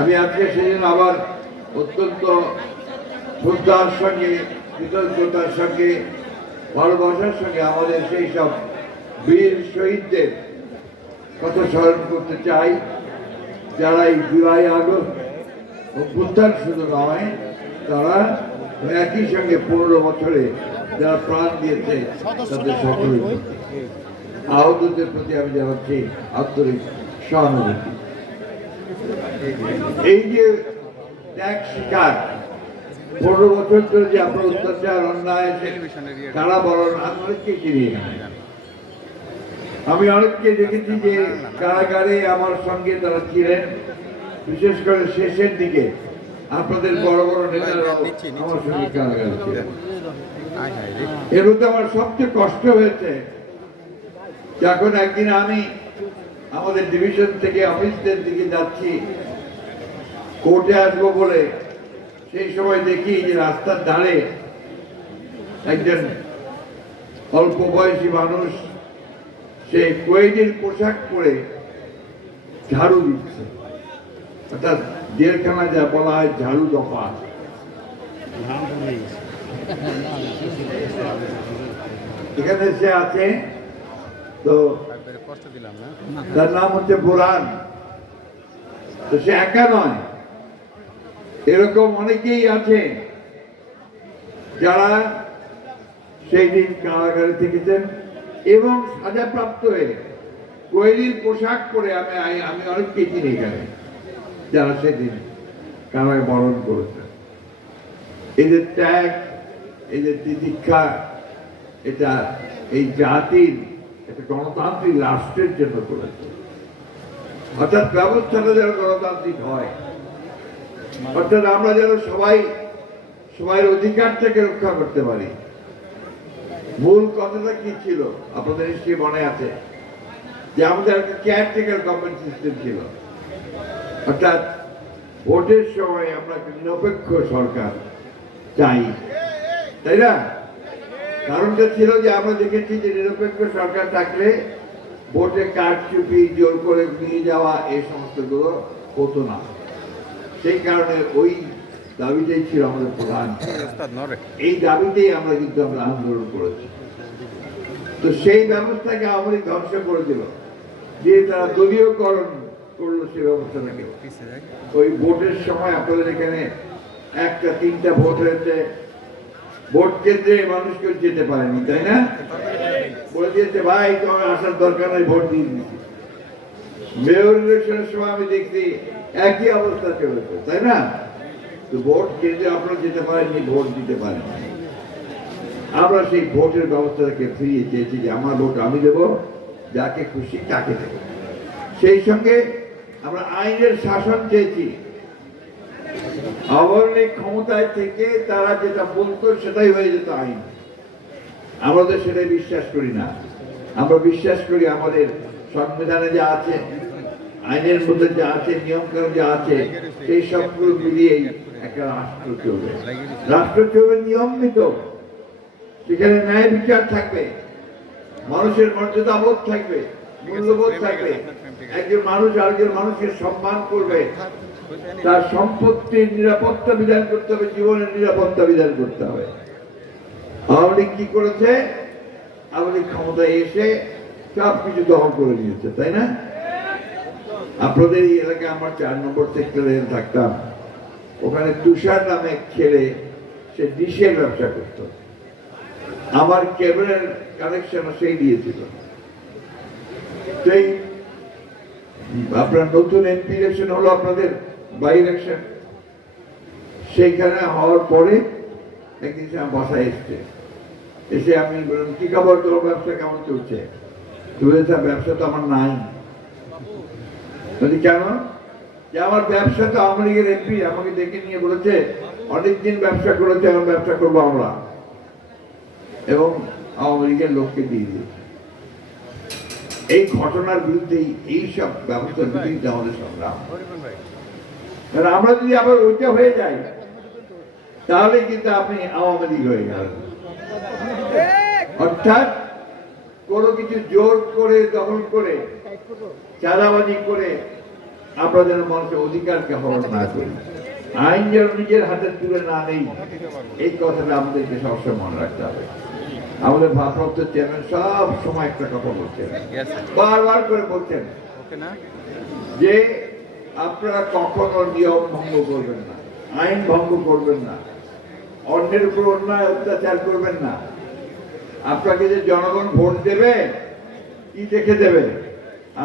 আমি আজকে সেদিন আবার অত্যন্ত শ্রদ্ধার সঙ্গে কৃতজ্ঞতার সঙ্গে ভালোবাসার সঙ্গে আমাদের সেই সব বীর শহীদদের কথা স্মরণ করতে চাই, যারা এই জুলাই আগস্ট অভ্যুত্থান শুধু নয়, তারা একই সঙ্গে 15 বছরে যারা প্রাণ দিয়েছে তাদের সকলের আহতদের প্রতি আমি জানাচ্ছি আন্তরিক সহানুভূতি। এই যে ত্যাগ শিকার 15 বছর ধরে যে আপনার অত্যাচার অন্যায় কারা বরণ, আমি অনেককে চিনি এখানে। আমি অনেককে দেখেছি যে কারাগারে আমার সঙ্গে তারা ছিলেন, বিশেষ করে শেষের দিকে আপনাদের বড় বড় নেতারা আমার সঙ্গে কারাগারে ছিলেন। এর মধ্যে আমার সবচেয়ে কষ্ট হয়েছে যখন একদিন আমি আমাদের ডিভিশন থেকে অফিসদের দিকে যাচ্ছি কোর্টে আসবো বলে, সেই সময় দেখি যে রাস্তার ধারে একজন অল্প বয়সী মানুষ সে কোয়েডির পোশাক পরে ঝাড়ু দিচ্ছে, অর্থাৎ জেলখানা যা বলা হয় ঝাড়ু দফা। এখানে সে আছে, তো তার নাম হচ্ছে বোরহান। তো সে একা নয়, এরকম অনেকেই আছে যারা সেই দিন কারাগারে থেকেছেন এবং সাজাপ্রাপ্ত হয়ে কোয়েলির পোশাক পরে আমি অনেককে চিনি এখানে, যারা সেদিন কারাগারে বরণ করেছে। এদের ত্যাগ, এদের তিতিক্ষা, এটা এই জাতির একটা গণতান্ত্রিক রাষ্ট্রের জন্য করেছে, অর্থাৎ ব্যবস্থাটা যেন গণতান্ত্রিক হয়, অর্থাৎ আমরা যেন সবাই অধিকারটাকে রক্ষা করতে পারি। মূল কথাটা কি ছিল আপনাদের নিশ্চয়ই মনে আছে, যে আমাদের একটা কেয়ারটেকার গভর্নমেন্ট সিস্টেম ছিল, অর্থাৎ ভোটের সময় আমরা নিরপেক্ষ সরকার চাই, তাই না? কারণটা ছিল যে আমরা দেখেছি যে নিরপেক্ষ সরকার থাকলে ভোটে কারচুপি, জোর করে নিয়ে যাওয়া, এই সমস্তগুলো হতো না। সেই কারণে ওই দাবিটাই ছিল আমাদের প্রধান, এই দাবিতেই আমরা আন্দোলন করেছি। তো সেই ব্যবস্থাকে আওয়ামী লীগ ধ্বংস করে দিল, দিয়ে তারা দলীয়করণ করলো সেই ব্যবস্থাটাকে। ওই ভোটের সময় আপনাদের এখানে 1টা-3টা ভোট হয়েছে, ভোট কেন্দ্রে মানুষ কেউ যেতে পারেনি, তাই না? বলে দিয়েছে ভাই তোমার আসার দরকার নাই, ভোট দিয়ে দিচ্ছি। মেয়র ইলেকশনের সময় আমি দেখছি একই অবস্থা চলেছে, তাই না? তো ভোট কেন্দ্রে আপনারা যেতে পারেননি, ভোট দিতে পারেননি। আমরা সেই ভোটের ব্যবস্থাটাকে ফিরিয়ে চেয়েছি যে আমার ভোট আমি দেবো, যাকে খুশি তাকে দেব। সেই সঙ্গে আমরা আইনের শাসন চেয়েছি। আওয়ামী লীগ ক্ষমতায় থেকে তারা যেটা বলতো সেটাই হয়ে যেত আইন। আমাদের সেটাই বিশ্বাস করি না। আমরা বিশ্বাস করি আমাদের সংবিধানে যা আছে, আইনের মধ্যে যা আছে, নিয়মকানুন যা আছে, সেই সবগুলো মিলিয়েই একটা রাষ্ট্র চলবে। রাষ্ট্র চলবে নিয়মিত, সেখানে ন্যায় বিচার থাকবে, মানুষের মর্যাদাবোধ থাকবে, মূল্যবোধ থাকবে। একজন মানুষ আরেকজন মানুষের সম্মান করবে, তার সম্পত্তির নিরাপত্তা বিধান করতে হবে, জীবনের নিরাপত্তা বিধান করতে হবে। আওয়ামী লীগ কি করেছে? আওয়ামী লীগ ক্ষমতায় এসে সব কিছু দখল করে নিয়েছে, তাই না? আপনাদের এই এলাকায় আমার 4 নম্বর সেক্টরে থাকতাম, ওখানে তুষার নামে এক ছেলে, সে ডিশের ব্যবসা করত। আমার কেবলের কানেকশন সেই দিয়েছিল। সেই আপনার নতুন এমপি ইলেকশন হলো, আপনাদের বাই ইলেকশন, সেইখানে হওয়ার পরে একদিন সে আমার বাসায় এসছে। এসে আমি বললাম কি খবর, তোর ব্যবসা কেমন চলছে? ব্যবসা তো আমার নাই। বলি কেন? যে আমার ব্যবসা তো আওয়ামী লীগের এমপি আমাকে ডেকে নিয়ে বলেছে অনেকদিন ব্যবসা করেছে, এখন ব্যবসা করবো আমরা, এবং আওয়ামী লীগের লোককে দিয়ে দিয়েছে। এই ঘটনার বিরুদ্ধে, এইসব ব্যবস্থার বিরুদ্ধে আমাদের সংগ্রাম। আমরা যদি আবার ওইটা হয়ে যাই, তাহলে কিন্তু আপনি আওয়ামী লীগ হয়ে গেলেন। অর্থাৎ কোনো কিছু জোর করে, দখল করে, চাঁদাবাজি করে আমরা যেন মানুষের অধিকারকে হরণ না করি, আইন যেন নিজের হাতে তুলে না নেই, এই কথাটা আমাদেরকে সবসময় মনে রাখতে হবে। আমাদের ভারপ্রাপ্ত চেয়ারম্যান সব সময় একটা কথা বলছেন, বারবার করে বলছেন যে আপনারা কখনো নিয়ম ভঙ্গ করবেন না, আইন ভঙ্গ করবেন না, অন্যের উপর অন্যায় অত্যাচার করবেন না। আপনাকে যে জনগণ ভোট দেবে, কি দেখে দেবে?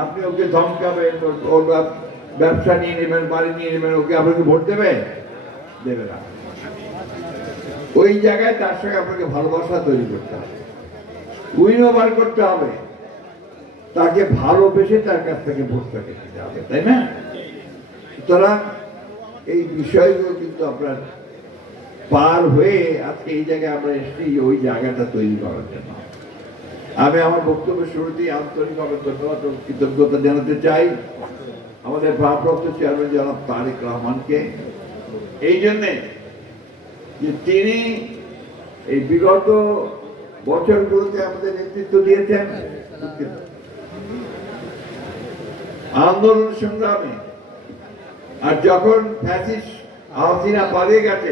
আপনি ওকে ধমকাবেন, ওর ব্যবসা নিয়ে নেবেন, বাড়ি নিয়ে নেবেন, ওকে আপনাকে ভোট দেবে? দেবে না। ওই জায়গায় তার সঙ্গে আপনাকে ভালোবাসা তৈরি করতে হবে, উইনোভার করতে হবে, তাকে ভালোবেসে তার কাছ থেকে ভোটটাকে দিতে হবে, তাই না? সুতরাং এই বিষয়গুলো কিন্তু আপনার পার হয়ে আজকে এই জায়গায় আমরা এসেছি, ওই জায়গাটা তৈরি করার জন্য। আমি আমার বক্তব্যের শুরুতেই আন্তরিকভাবে ধন্যবাদ ও কৃতজ্ঞতা জানাতে চাই আমাদের ভারপ্রাপ্ত চেয়ারম্যান জনাব তারেক রহমানকে, এই জন্যে যে তিনি এই বিগত বছরগুলোতে আমাদের নেতৃত্ব দিয়েছেন আন্দোলন সংগ্রামে। আর যখন ফ্যাসিস্ট হাসিনা পালিয়ে গেছে,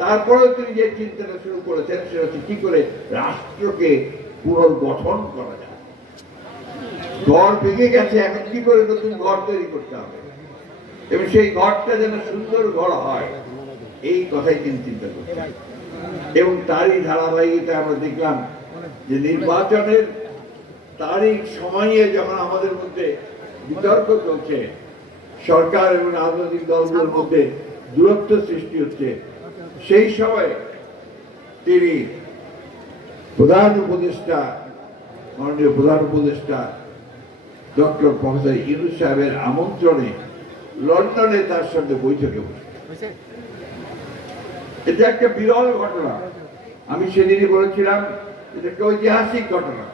তারপরেও তিনি যে চিন্তাটা শুরু করেছেন সেটা হচ্ছে কি করে রাষ্ট্রকে পুনর্গঠন করা যায়। ঘর ভেঙে গেছে, এখন কি করে নতুন ঘর তৈরি করতে হবে এবং সেই ঘরটা যেন সুন্দর ঘর হয়, এই কথাই তিনি চিন্তা করছেন। এবং তারই ধারাবাহিকতা আমরা দেখলাম যে নির্বাচনের তারিখ সময় নিয়ে যখন আমাদের মধ্যে বিতর্ক চলছে, সরকার এবং রাজনৈতিক দলগুলোর মধ্যে দূরত্ব সৃষ্টি হচ্ছে, সেই সময় তিনি প্রধান উপদেষ্টা, মাননীয় প্রধান উপদেষ্টা ডক্টর প্রফেসর ইউনূস সাহেবের আমন্ত্রণে লন্ডনে তার সঙ্গে বৈঠকে বসে। এটা একটা বিরল ঘটনা। আমি সেদিনই বলেছিলাম এটা একটা ঐতিহাসিক ঘটনা।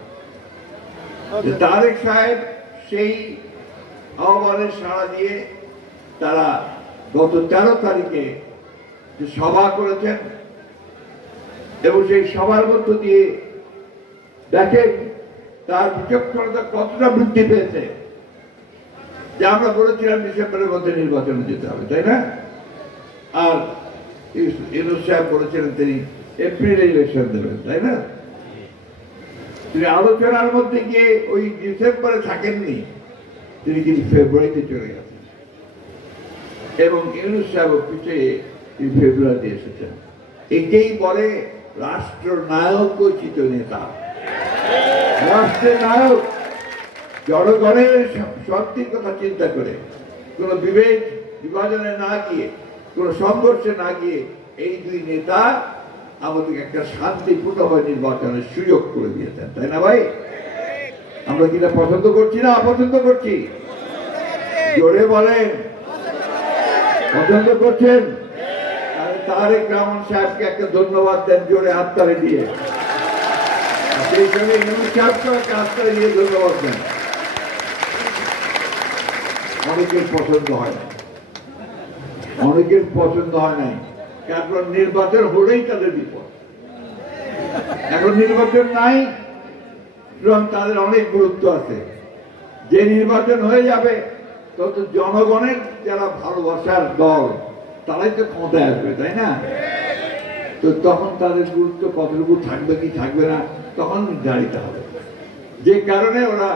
তারেক সাহেব সেই আহ্বানের সাড়া দিয়ে তারা গত 13 তারিখে যে সভা করেছেন এবং সেই সভার মধ্য দিয়ে দেখেন তার বিচক্ষণতা কতটা বৃদ্ধি পেয়েছে। যে আমরা বলেছিলাম ডিসেম্বরের মধ্যে নির্বাচনে যেতে হবে, তাই না? আর ইউনূস সাহেব বলেছিলেন তিনি এপ্রিলে ইলেকশন দেবেন, তাই না? তিনি আলোচনার মধ্যে গিয়ে ওই ডিসেম্বরে থাকেননি, তিনি কিন্তু ফেব্রুয়ারিতে চলে গেছেন এবং ইউনূস সাহেব পিছিয়ে তিনি ফেব্রুয়ারিতে এসেছেন। একেই বলে রাষ্ট্রনায়কোচিত নেতা। রাষ্ট্রের নায়ক জনগণের শক্তির কথা চিন্তা করে, কোন বিভেদ বিভাজনে না গিয়ে, কোন সংঘর্ষে না গিয়ে এই দুই নেতা আমাদেরকে একটা শান্তিপূর্ণভাবে নির্বাচনের সুযোগ করে দিয়েছেন, তাই না ভাই? আমরা কিনা পছন্দ করছি না অপছন্দ করছি? জোরে বলেন, পছন্দ করছেন? তারেক রহমান সাহেবকে একটা ধন্যবাদ দেন জোরে হাততালি দিয়ে। সেই সঙ্গে ইউনূস সাহেবকে একটা হাততালি দিয়ে ধন্যবাদ দেন। অনেকের পছন্দ হয় না, অনেকের পছন্দ হয় নাই, কারণ নির্বাচন হলেই তাদের বিপদ। এখন নির্বাচন নাই, সুতরাং তাদের অনেক গুরুত্ব আছে। যে নির্বাচন হয়ে যাবে তত জনগণের যারা ভালোবাসার দল তারাই তো ক্ষমতায় আসবে, তাই না? তো তখন তাদের গুরুত্ব কতটুকু থাকবে কি থাকবে না তখন নির্ধারিত হবে। যে কারণে ওরা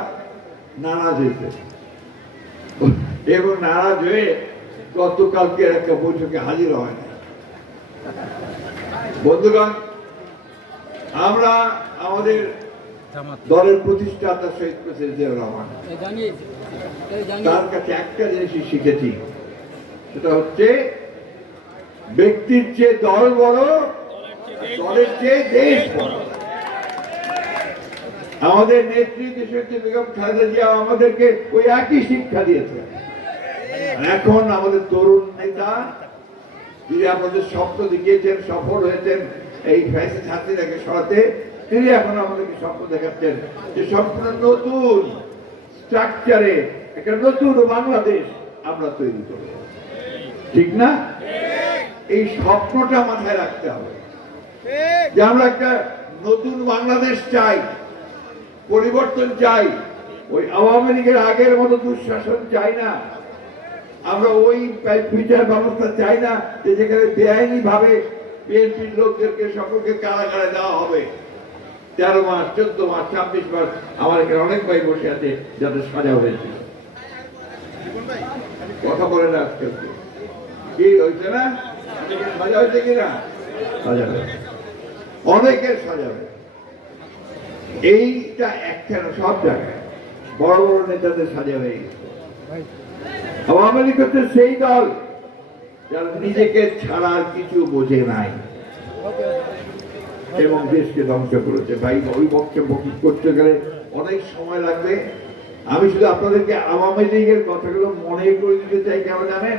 নারাজ হয়েছে এবং নারাজ হয়ে গতকালকে একটা বৈঠকে হাজির হয় না। বন্ধুগণ, আমরা আমাদের দলের প্রতিষ্ঠাতা শহীদ প্রেসিডেন্ট জিয়াউর রহমান তার কাছে একটা জিনিসই শিখেছি, সেটা হচ্ছে ব্যক্তির চেয়ে দল বড়, দলের চেয়ে দেশ বড়। আমাদের নেত্রী দেশনেত্রী বেগম খালেদা জিয়া আমাদেরকে ওই একই শিক্ষা দিয়েছে। এখন আমাদের তরুণ নেতা যিনি আমাদের স্বপ্ন দেখিয়েছেন, সফল হয়েছেন এই ফ্যাসিস্ট হাসিনাকে সরাতে, তিনি এখন আমাদেরকে স্বপ্ন দেখাচ্ছেন যে সম্পূর্ণ নতুন স্ট্রাকচারে একটা নতুন বাংলাদেশ আমরা তৈরি করব, ঠিক না? এই স্বপ্নটা মাথায় রাখতে হবে যে আমরা একটা নতুন বাংলাদেশ চাই, পরিবর্তন চাই। ওই আওয়ামী লীগের আগের মতো দুঃশাসন চাই না। আমরা ওই বিচার ব্যবস্থা চাই না যে যেখানে বেআইনি ভাবে বিএনপির লোকদেরকে সকলকে কারাগারে দেওয়া হবে। 13 মাস, 14 মাস, 26 মাস, আমার এখানে অনেক ভাই বসে আছে যাদের সাজা হয়েছিল। কথা বলে না আজকে কি হয়েছে না, সাজা হয়েছে কিনা? সাজা হয়েছে, অনেকের সাজা হয়েছে। এইটা একখানে সব জায়গায় বড় বড় নেতাদের সাজা হয়ে গেছে। আওয়ামী লীগ হচ্ছে সেই দল যারা নিজেকে ছাড়ার কিছু বোঝে নাই এবং দেশকে ধ্বংস করেছে। ভাই ওই বক্তব্য করতে গেলে অনেক সময় লাগবে। আমি শুধু আপনাদেরকে আওয়ামী লীগের কথাগুলো মনে করে দিতে চাই। কেন জানেন?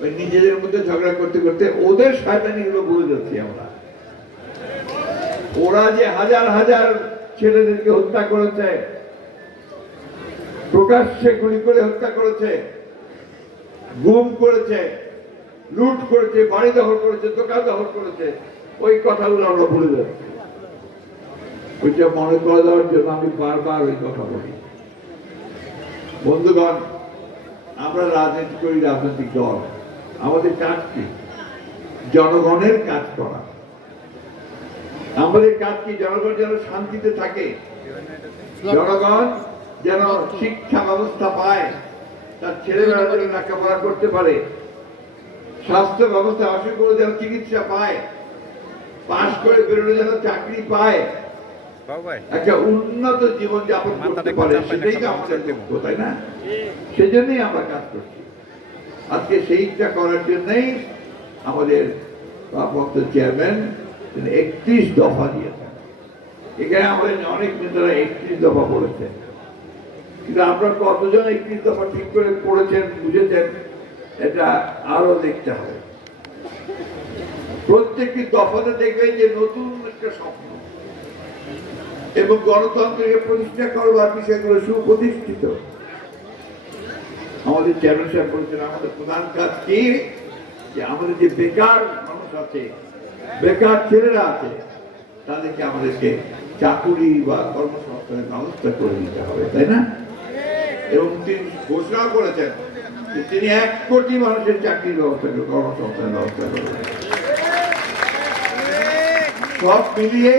ওই নিজেদের মধ্যে ঝগড়া করতে করতে ওদের শয়তানিগুলো ভুলে যাচ্ছি আমরা। ওরা যে হাজার হাজার ছেলেদেরকে হত্যা করেছে, প্রকাশ্যে গুলি করে হত্যা করেছে, গুম করেছে, লুট করেছে, বাড়ি দখল করেছে, দোকান দখল করেছে, ওই কথাগুলো আমরা ভুলে যাচ্ছি। ওইটা মনে করে দেওয়ার জন্য আমি বারবার ওই কথা বলি। বন্ধুগণ, আমরা রাজনীতি করি, রাজনৈতিক দল। আমাদের কাজ কি? জনগণের কাজ করা। আমাদের কাজ কি? জনগণ যেন শান্তিতে থাকে, জনগণ যেন শিক্ষা ব্যবস্থা পায়, তার ছেলেমেয়েরা যেন লেখাপড়া করতে পারে, স্বাস্থ্য ব্যবস্থা অসুখ করে যেন চিকিৎসা পায়, পাশ করে বেরোলে যেন চাকরি পায়, একটা উন্নত জীবন যাপন করতে পারে। সেটাই তো আমাদের লক্ষ্য, তাই না? সেজন্যই আমরা কাজ করছি। আজকে সেইটা করার জন্যই আমাদের ভারপ্রাপ্ত চেয়ারম্যান 31 দফা দিয়েছেন। এখানে আমাদের অনেক নেতারা 31 দফা পড়েছে, কিন্তু আপনারা কতজন 31 দফা ঠিক করে পড়েছেন, বুঝেছেন, এটা আরো দেখতে হবে। প্রত্যেকটি দফাতে দেখবেন যে নতুন একটা স্বপ্ন এবং গণতন্ত্রকে প্রতিষ্ঠা করবার বিষয়গুলো সুপ্রতিষ্ঠিত। আমাদের চেয়ারম্যান সাহেব বলছেন আমাদের প্রধান কাজ কি, যে আমাদের যে বেকার মানুষ আছে, বেকার ছেলেরা আছে, তাদেরকে আমাদেরকে চাকুরি বা কর্মসংস্থানের ব্যবস্থা করে দিতে হবে, তাই না? এবং তিনি ঘোষণা করেছেন যে তিনি 1 কোটি মানুষের চাকরির ব্যবস্থা করবেন, কর্মসংস্থানের ব্যবস্থা করবেন। সব মিলিয়ে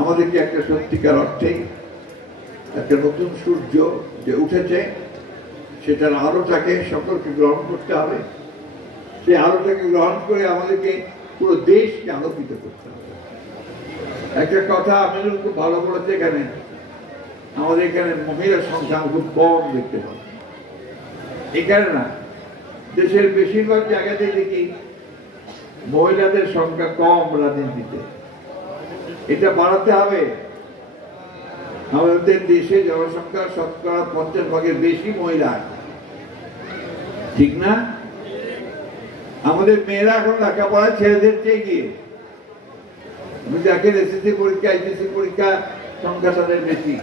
আমাদেরকে একটা সত্যিকার অর্থে একটা নতুন সূর্য যে উঠেছে, সেটার আলোটাকে সকলকে গ্রহণ করতে হবে। সেই আলোটাকে গ্রহণ করে আমাদেরকে পুরো দেশকে আলোকিত করতে হবে। একটা কথা আমি খুব ভালো বলেছে, এখানে আমাদের এখানে মহিলার সংখ্যা খুব কম দেখতে পাবো। এখানে না, দেশের বেশিরভাগ জায়গাতে দেখি মহিলাদের সংখ্যা কম রাজনীতিতে। এটা বাড়াতে হবে। আমাদের দেশে জনসংখ্যার শতকরা 50% বেশি মহিলা, ঠিক না? আমাদের মেয়েরা এখন লেখাপড়া ছেলেদের চেয়ে গিয়ে, দেখেন এসএসসি পরীক্ষা, এইচএসসি পরীক্ষা সংখ্যা তাদের বেশি,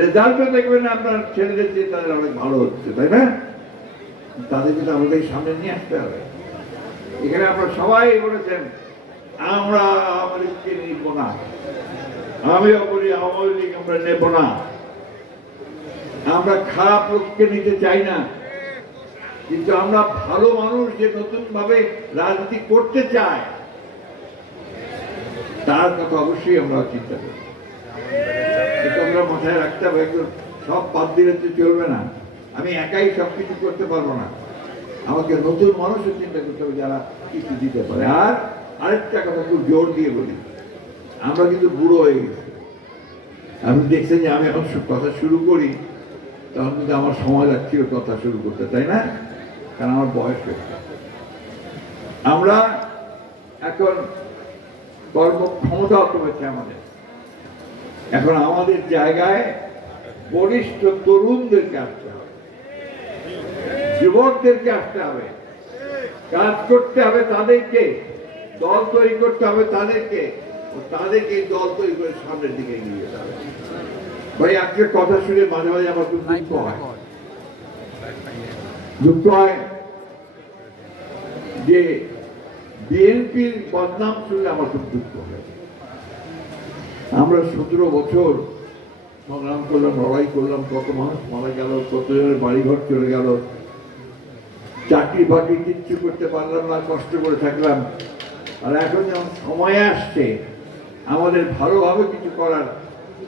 রেজাল্টও দেখবেন আপনার ছেলেদের চেয়ে তাদের অনেক ভালো হচ্ছে, তাই না? তাদেরকে তো আমাদের সামনে নিয়ে আসতে হবে। এখানে আপনারা সবাই বলেছেন আমরা আওয়ামী লীগকে নিব না, আমিও বলি আওয়ামী লীগ আমরা নেব না, আমরা খারাপ লোককে নিতে চাই না, কিন্তু আমরা ভালো মানুষ যে নতুন ভাবে রাজনীতি করতে চায় তার কথা অবশ্যই আমরা চিন্তা করি। এটা আমরা মাথায় রাখতে হবে। একদম সব বাদ দিলে তো চলবে না। আমি একাই সবকিছু করতে পারবো না, আমাকে নতুন মানুষের চিন্তা করতে হবে যারা কিছু দিতে পারে। আর আরেকটা কথা খুব জোর দিয়ে বলি, আমরা কিন্তু বুড়ো হয়ে গেছি। আপনি দেখছেন যে আমি এখন কথা শুরু করি, তখন কিন্তু আমার সময় লাগছিল কথা শুরু করতে, তাই না? কারণ আমার বয়স হয়েছে। আমরা এখন কর্মক্ষমতাও কমেছে আমাদের। এখন আমাদের জায়গায় বরিষ্ঠ তরুণদেরকে আসতে হবে, যুবকদেরকে আসতে হবে, কাজ করতে হবে তাদেরকে, দল তৈরি করতে হবে তাদেরকে, তাদেরকে দল তৈরি করে সামনের দিকে এগিয়ে যেতে হবে। ভাই আজকে কথা শুনে মাঝে মাঝে আমার খুব দুঃখ হয়, যে বিএনপির বদনাম শুনলে আমার খুব দুঃখ হয়। আমরা 17 বছর সংগ্রাম করলাম, লড়াই করলাম, কত মানুষ মারা গেল, কতজনের বাড়িঘর চলে গেল, চাকরি বাকরি কিচ্ছু করতে পারলাম না, কষ্ট করে থাকলাম। আর এখন যখন সময় আসছে আমাদের ভালোভাবে কিছু করার,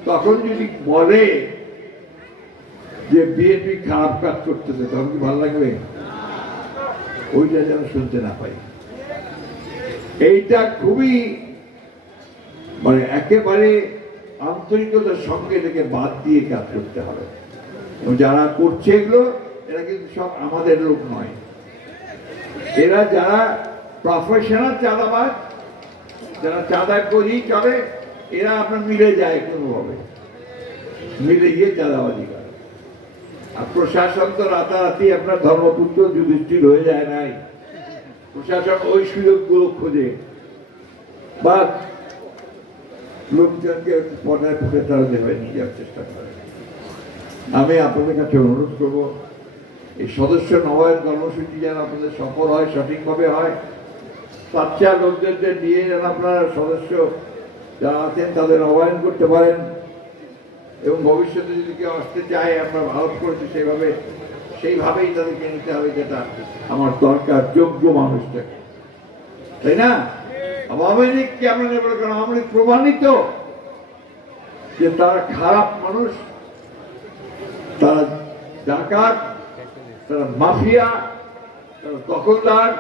তখন যদি বলে যে বিএনপি খারাপ কাজ করতেছে, তখন কি ভালো লাগবে? ওইটা যেন শুনতে না পাই। এইটা খুবই মানে একেবারে আন্তরিকতার সঙ্গে এটাকে বাদ দিয়ে কাজ করতে হবে। এবং যারা করছে এগুলো, এরা কিন্তু সব আমাদের লোক নয়। এরা যারা প্রফেশনাল চাঁদাবাজ, যারা চাঁদা করি চলে, এরা আপনার মিলে যায় কোনোভাবে, মিলে গিয়ে চাঁদাবাজি করে। আর প্রশাসন তো রাতারাতি আপনার ধর্মপুত্র যুধিষ্ঠির হয়ে যায় নাই। প্রশাসন ওই সুযোগগুলো খোঁজে বা লোকজনকে পর্যায় ফুটে তারা যেভাবে নিয়ে যাওয়ার চেষ্টা করে। আমি আপনাদের কাছে অনুরোধ করবো, এই সদস্য নবায়ন কর্মসূচি যেন আপনাদের সফল হয়, সঠিকভাবে হয়। বাচ্চা লোকদের নিয়ে যেন আপনারা সদস্য যারা আছেন তাদের নবায়ন করতে পারেন, এবং ভবিষ্যতে যদি কেউ আসতে চায়, আমরা ভারত করেছি সেইভাবেই তাদেরকে নিতে হবে, যেটা আমার দরকার যোগ্য মানুষটাকে, তাই না? আওয়ামী লীগকে আমরা নেব, কারণ আওয়ামী লীগ প্রমাণিত যে তারা খারাপ মানুষ, তারা ডাকাত, তারা মাফিয়া, তারা দখলদার।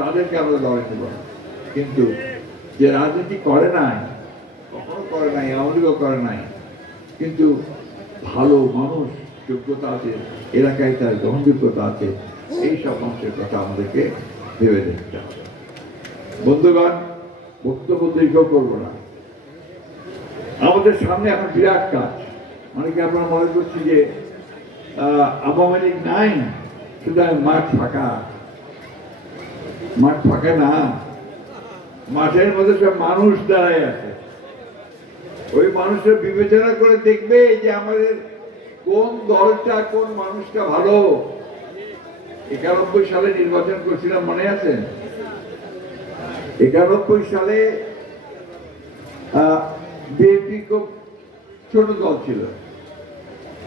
তাদেরকে আমরা লড়াইতে পারি, কিন্তু যে রাজনীতি করে নাই, কখনো করে নাই, আওয়ামী লীগও করে নাই, কিন্তু ভালো মানুষ, যোগ্যতা আছে, এলাকায় তার গ্রহণযোগ্যতা আছে, এই সব মানুষের কথা আমাদেরকে ভেবে দেখতে হবে। বন্ধুগণ, বক্তব্য দীর্ঘ করবো না। আমাদের সামনে এখন বিরাট কাজ। অনেকে আমরা মনে করছি যে আওয়ামী লীগ নাই, সুতরাং মাঠ ফাঁকা। মাঠ ফাঁকা না, মাঠের মধ্যে সব মানুষ দাঁড়ায় আছে। ওই মানুষের বিবেচনা করে দেখবে যে আমাদের কোন দলটা, কোন মানুষটা ভালো। 91 সালে নির্বাচন করছিলাম, মনে আছে? 91 সালে বিএনপি খুব ছোট দল ছিল।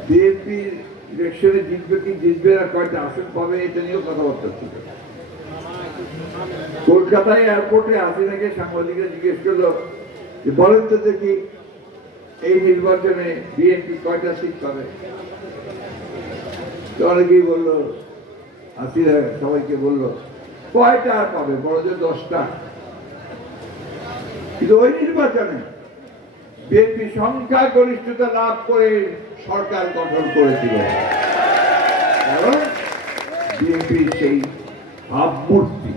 বিএনপি ইলেকশনে জিতবে কি জিতবে না, কয়টা আসন পাবে, এটা নিয়েও কথাবার্তা ছিল। কলকাতায় এয়ারপোর্টে হাসিনাকে সাংবাদিকরা জিজ্ঞেস করলো যে বলেন তো দেখি এই নির্বাচনে বিএনপি কয়টা সিট পাবে। অনেকেই বললো, হাসিনা সবাইকে বললো কয়টা আর পাবে, বড় যে 10টা। কিন্তু ওই নির্বাচনে বিএনপি সংখ্যাগরিষ্ঠতা লাভ করে সরকার গঠন করেছিল, কারণ বিএনপির সেই ভাবমূর্তি,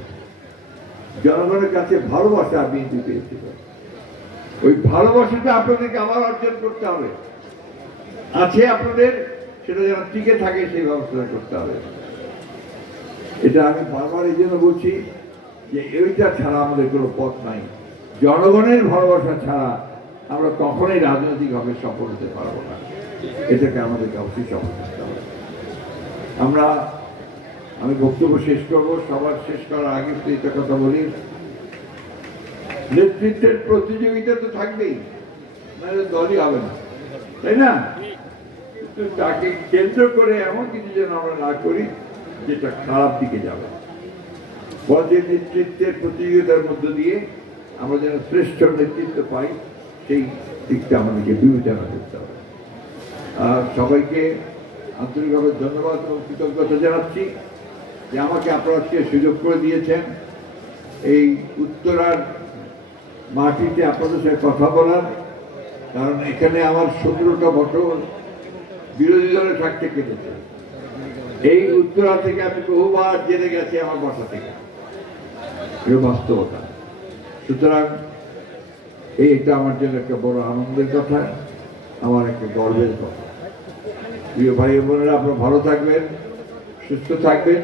জনগণের কাছে ভালোবাসা বিএনপি পেয়েছিল। ওই ভালোবাসাটা আপনাদেরকে আবার অর্জন করতে হবে, আছে আপনাদের, সেটা যেন টিকে থাকে সেই ব্যবস্থা করতে হবে। এটা আমি বারবার এই জন্য বলছি যে এইটা ছাড়া আমাদের কোনো পথ নাই। জনগণের ভালোবাসা ছাড়া আমরা কখনোই রাজনৈতিকভাবে সফল হতে পারবো না। এটাকে আমাদেরকে অবশ্যই সফল করতে হবে। আমি বক্তব্য শেষ করবো, সবার শেষ করার আগে একটা কথা বলি, নেতৃত্বের প্রতিযোগিতা তো থাকবেই, নাহলে দলই হবে না, তাই না? কিন্তু তাকে কেন্দ্র করে এমন কিছু যেন আমরা না করি যেটা খারাপ দিকে যাবে। পদের নেতৃত্বের প্রতিযোগিতার মধ্য দিয়ে আমরা যেন শ্রেষ্ঠ নেতৃত্ব পাই, সেই দিকটা আমাদেরকে বিবেচনা করতে হবে। আর সবাইকে আন্তরিকভাবে ধন্যবাদ এবং কৃতজ্ঞতা জানাচ্ছি যে আমাকে আপনারা আজকে সুযোগ করে দিয়েছেন এই উত্তরার মাটিতে আপনাদের সাথে কথা বলার। কারণ এখানে আমার 17টা বছর বিরোধী দলে থাকতে কেটেছে। এই উত্তরা থেকে আমি বহুবার জেনে গেছি আমার বাসা থেকে, এটা বাস্তবতা। সুতরাং এইটা আমার জন্য একটা বড় আনন্দের কথা, আমার একটা গর্বের কথা। প্রিয় ভাই বোনেরা, আপনারা ভালো থাকবেন, সুস্থ থাকবেন।